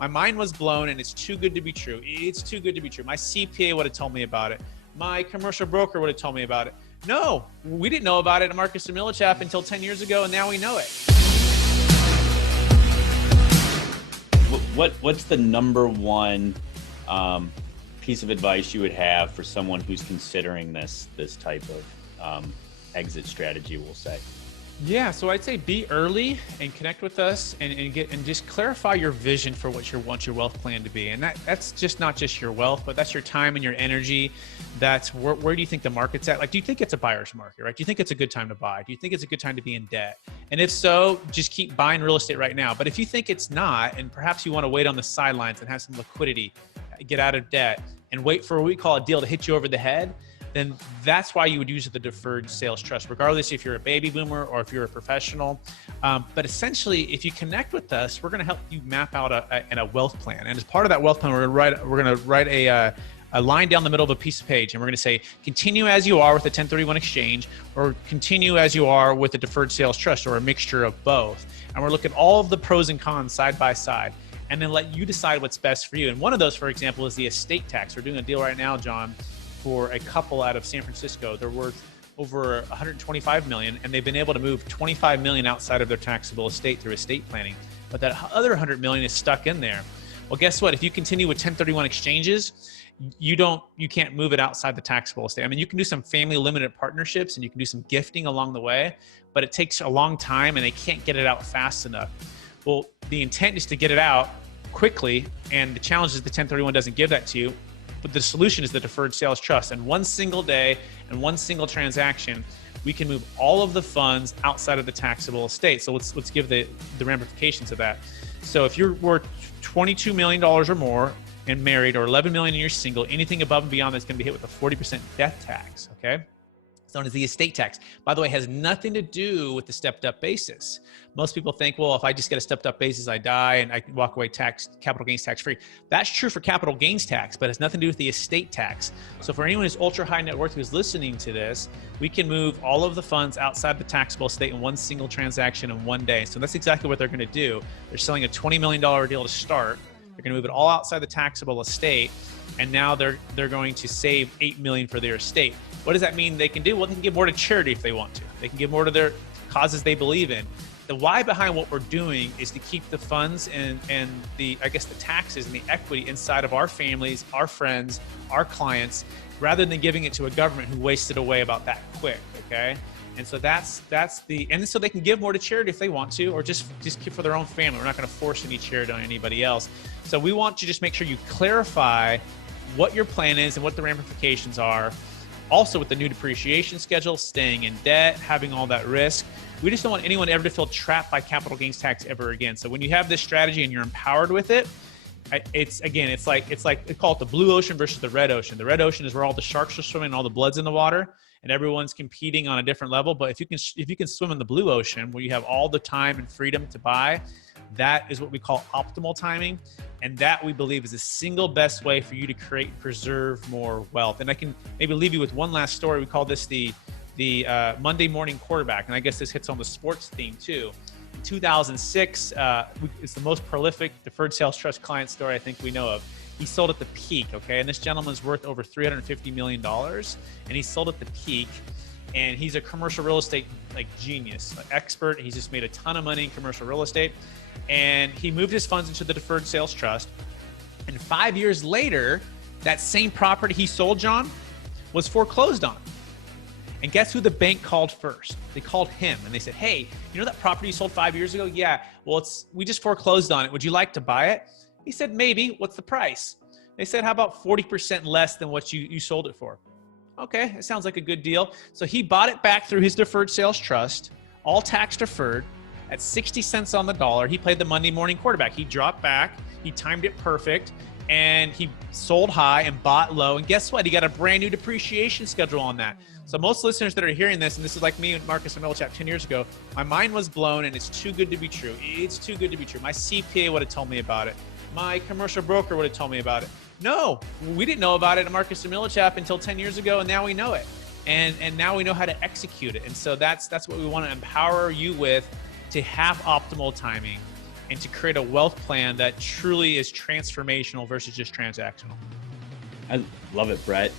My mind was blown and it's too good to be true. It's too good to be true. My CPA would have told me about it. My commercial broker would have told me about it. No, we didn't know about it at Marcus and Millichap until 10 years ago, and now we know it. What's the number one piece of advice you would have for someone who's considering this type of exit strategy, we'll say? Yeah, so I'd say be early and connect with us and just clarify your vision for what you want your wealth plan to be. And that's just not just your wealth, but that's your time and your energy. That's where do you think the market's at? Like, do you think it's a buyer's market, right? Do you think it's a good time to buy? Do you think it's a good time to be in debt? And if so, just keep buying real estate right now. But if you think it's not, and perhaps you want to wait on the sidelines and have some liquidity, get out of debt and wait for what we call a deal to hit you over the head, then that's why you would use the Deferred Sales Trust, regardless if you're a baby boomer or if you're a professional. But essentially, if you connect with us, we're going to help you map out a wealth plan. And as part of that wealth plan, we're going to write a line down the middle of a piece of page, and we're going to say, continue as you are with a 1031 exchange, or continue as you are with a Deferred Sales Trust, or a mixture of both. And we're looking at all of the pros and cons side by side, and then let you decide what's best for you. And one of those, for example, is the estate tax. We're doing a deal right now, John, for a couple out of San Francisco. They're worth over 125 million, and they've been able to move 25 million outside of their taxable estate through estate planning. But that other 100 million is stuck in there. Well, guess what? If you continue with 1031 exchanges, you can't move it outside the taxable estate. I mean, you can do some family limited partnerships and you can do some gifting along the way, but it takes a long time and they can't get it out fast enough. Well, the intent is to get it out quickly, and the challenge is the 1031 doesn't give that to you. But the solution is the Deferred Sales Trust. And one single day and one single transaction, we can move all of the funds outside of the taxable estate. So let's give the ramifications of that. So if you're worth $22 million or more and married, or 11 million and you're single, anything above and beyond that's going to be hit with a 40% death tax, okay? It's known as the estate tax. By the way, it has nothing to do with the stepped up basis. Most people think, well, if I just get a stepped up basis, I die and I can walk away capital gains tax free. That's true for capital gains tax, but it has nothing to do with the estate tax. So for anyone who's ultra high net worth who's listening to this, we can move all of the funds outside the taxable estate in one single transaction in one day. So that's exactly what they're going to do. They're selling a $20 million deal to start. They're going to move it all outside the taxable estate, and now they're going to save $8 million for their estate. What does that mean they can do? Well, they can give more to charity if they want to. They can give more to their causes they believe in. The why behind what we're doing is to keep the funds and the taxes and the equity inside of our families, our friends, our clients, rather than giving it to a government who wastes it away about that quick, okay? And so and so they can give more to charity if they want to, or just keep for their own family. We're not going to force any charity on anybody else. So we want to just make sure you clarify what your plan is and what the ramifications are. Also with the new depreciation schedule, staying in debt, having all that risk. We just don't want anyone ever to feel trapped by capital gains tax ever again. So when you have this strategy and you're empowered with it, it's like they call it the blue ocean versus the red ocean. The red ocean is where all the sharks are swimming and all the blood's in the water, and everyone's competing on a different level. But if you can swim in the blue ocean where you have all the time and freedom to buy, that is what we call optimal timing. And that, we believe, is the single best way for you to create and preserve more wealth. And I can maybe leave you with one last story. We call this the Monday morning quarterback. And I guess this hits on the sports theme too. In 2006, it's the most prolific Deferred Sales Trust client story I think we know of. He sold at the peak, okay? And this gentleman's worth over $350 million. And he sold at the peak. And he's a commercial real estate genius, expert. He's just made a ton of money in commercial real estate. And he moved his funds into the Deferred Sales Trust. And 5 years later, that same property he sold, John, was foreclosed on. And guess who the bank called first? They called him and they said, hey, you know that property you sold 5 years ago? Yeah, well, we just foreclosed on it. Would you like to buy it? He said, maybe. What's the price? They said, how about 40% less than what you sold it for? Okay, it sounds like a good deal. So he bought it back through his Deferred Sales Trust, all tax deferred, at 60 cents on the dollar. He played the Monday morning quarterback. He dropped back, he timed it perfect, and he sold high and bought low. And guess what? He got a brand new depreciation schedule on that. So most listeners that are hearing this, and this is like me and Marcus and Millichap 10 years ago, my mind was blown and it's too good to be true. It's too good to be true. My CPA would have told me about it. My commercial broker would have told me about it. No, we didn't know about it at Marcus and Millichap until 10 years ago, and now we know it. And now we know how to execute it. And so that's what we want to empower you with, to have optimal timing. and to create a wealth plan that truly is transformational versus just transactional. I love it, Brett.